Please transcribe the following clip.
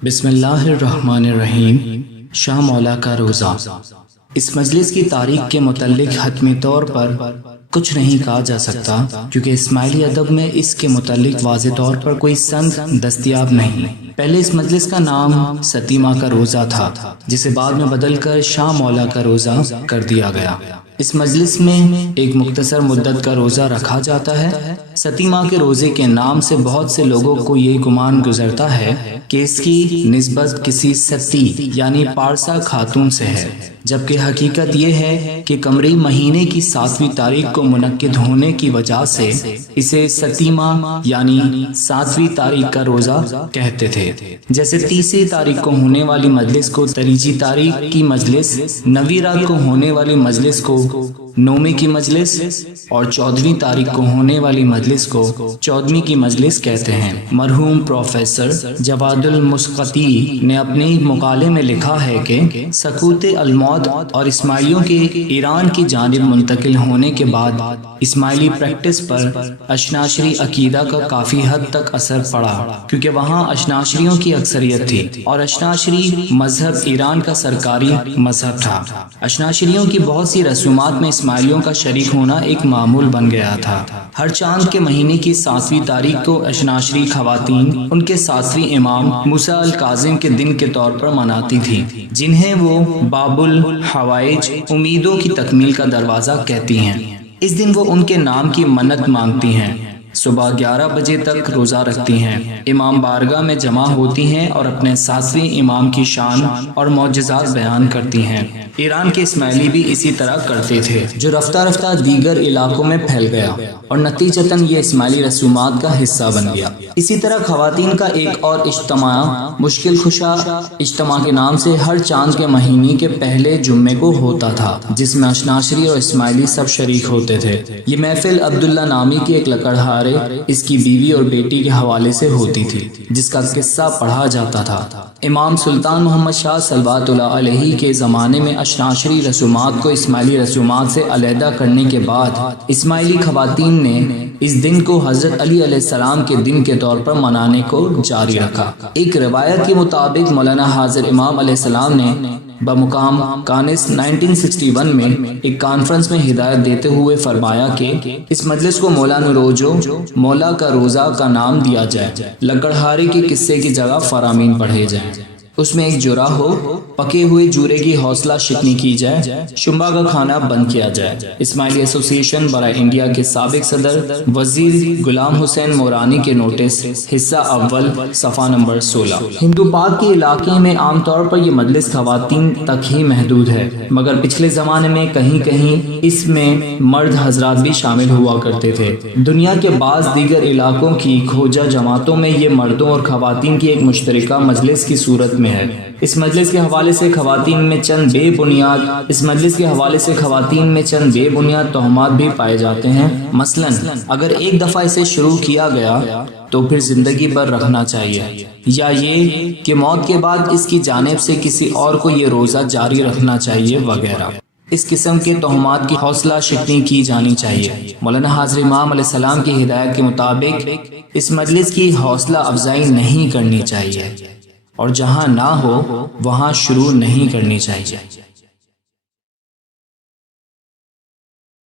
بسم اللہ الرحمن الرحیم۔ شاہ مولا کا روزہ۔ اس مجلس کی تاریخ کے متعلق حتمی طور پر کچھ نہیں کہا جا سکتا، کیونکہ اسماعیلی ادب میں اس کے متعلق واضح طور پر کوئی سند دستیاب نہیں۔ پہلے اس مجلس کا نام ستی ماہ کا روزہ تھا، جسے بعد میں بدل کر شاہ مولا کا روزہ کر دیا گیا۔ اس مجلس میں ایک مختصر مدت کا روزہ رکھا جاتا ہے۔ ستی ماہ کے روزے کے نام سے بہت سے لوگوں کو یہ گمان گزرتا ہے کہ اس کی نسبت کسی ستی یعنی پارسا خاتون سے ہے، جبکہ حقیقت یہ ہے کہ قمری مہینے کی 7ویں تاریخ کو منعقد ہونے کی وجہ سے اسے ستی ماہ یعنی 7ویں تاریخ کا روزہ کہتے تھے۔ جیسے 30 تاریخ کو ہونے والی مجلس کو 30 تاریخ کی مجلس، 9ویں رات کو ہونے والی مجلس کو 9ویں کی مجلس اور 14ویں تاریخ کو ہونے والی مجلس کو 14ویں کی مجلس کہتے ہیں۔ مرحوم پروفیسر جواد المسقطی نے اپنے مقالے میں لکھا ہے کہ سقوط الموت اور اسماعیلیوں کے ایران کی جانب منتقل ہونے کے بعد اسماعیلی پریکٹس پر اشناشری عقیدہ کا کافی حد تک اثر پڑا، کیونکہ وہاں اشناشریوں کی اکثریت تھی اور اشناشری مذہب ایران کا سرکاری مذہب تھا۔ اشناشریوں کی بہت سی رسومات میں اسماعیلیوں کا شریک ہونا ایک معمول بن گیا تھا۔ ہر چاند کے مہینے کی 7ویں تاریخ کو اشناشری خواتین ان کے 7ویں امام موسیٰ الکاظم کے دن کے طور پر مناتی تھیں، جنہیں وہ باب الحوائج امیدوں کی تکمیل کا دروازہ کہتی ہیں۔ اس دن وہ ان کے نام کی منت مانگتی ہیں، صبح 11 بجے تک روزہ رکھتی ہیں، امام بارگاہ میں جمع ہوتی ہیں اور اپنے 7ویں امام کی شان اور معجزات بیان کرتی ہیں۔ ایران کے اسماعیلی بھی اسی طرح کرتے تھے، جو رفتہ رفتہ دیگر علاقوں میں پھیل گیا اور نتیجتاً یہ اسماعیلی رسومات کا حصہ بن گیا۔ اسی طرح خواتین کا ایک اور اجتماع مشکل کشا اجتماع کے نام سے ہر چاند کے مہینے کے پہلے جمعے کو ہوتا تھا، جس میں اشناشری اور اسماعیلی سب شریک ہوتے تھے۔ یہ محفل عبداللہ نامی کی ایک لکڑہارے اس کی بیوی اور بیٹی کے حوالے سے ہوتی تھی، جس کا قصہ پڑھا جاتا تھا۔ امام سلطان محمد شاہ صلوات اللہ علیہ کے زمانے میں اشناشری رسومات کو اسماعیلی رسومات سے علیحدہ کرنے کے بعد اسماعیلی خواتین نے اس دن کو حضرت علی علیہ السلام کے دن کے طور پر منانے کو جاری رکھا۔ ایک روایت کے مطابق مولانا حاضر امام علیہ السلام نے بمقام کانس 1961 میں ایک کانفرنس میں ہدایت دیتے ہوئے فرمایا کہ اس مجلس کو مولا نوروزو مولا کا روزہ کا نام دیا جائے، لکڑہارے کے قصے کی جگہ فرامین پڑھے جائیں، اس میں ایک جرا ہو، پکے ہوئے جورے کی حوصلہ شکنی کی جائے، شمبا کا کھانا بند کیا جائے۔ اسماعیلی ایسوسی ایشن برائے انڈیا کے سابق صدر وزیر غلام حسین مورانی کے نوٹس، حصہ اول، صفحہ نمبر 16۔ ہندو پاک کے علاقے میں عام طور پر یہ مجلس خواتین تک ہی محدود ہے، مگر پچھلے زمانے میں کہیں کہیں اس میں مرد حضرات بھی شامل ہوا کرتے تھے۔ دنیا کے بعض دیگر علاقوں کی کھوجا جماعتوں میں یہ مردوں اور خواتین کی ایک مشترکہ مجلس کی صورت میں ہے۔ اس مجلس کے حوالے سے خواتین میں چند بے بنیاد تہمات بھی پائے جاتے ہیں۔ مثلا اگر ایک دفعہ اسے شروع کیا گیا تو پھر زندگی بھر رکھنا چاہیے، یا یہ کہ موت کے بعد اس کی جانب سے کسی اور کو یہ روزہ جاری رکھنا چاہیے وغیرہ۔ اس قسم کے تہمات کی حوصلہ شکنی کی جانی چاہیے۔ مولانا حاضر امام علیہ السلام کی ہدایت کے مطابق اس مجلس کی حوصلہ افزائی نہیں کرنی چاہیے، اور جہاں نہ ہو وہاں شروع نہیں کرنی چاہیے۔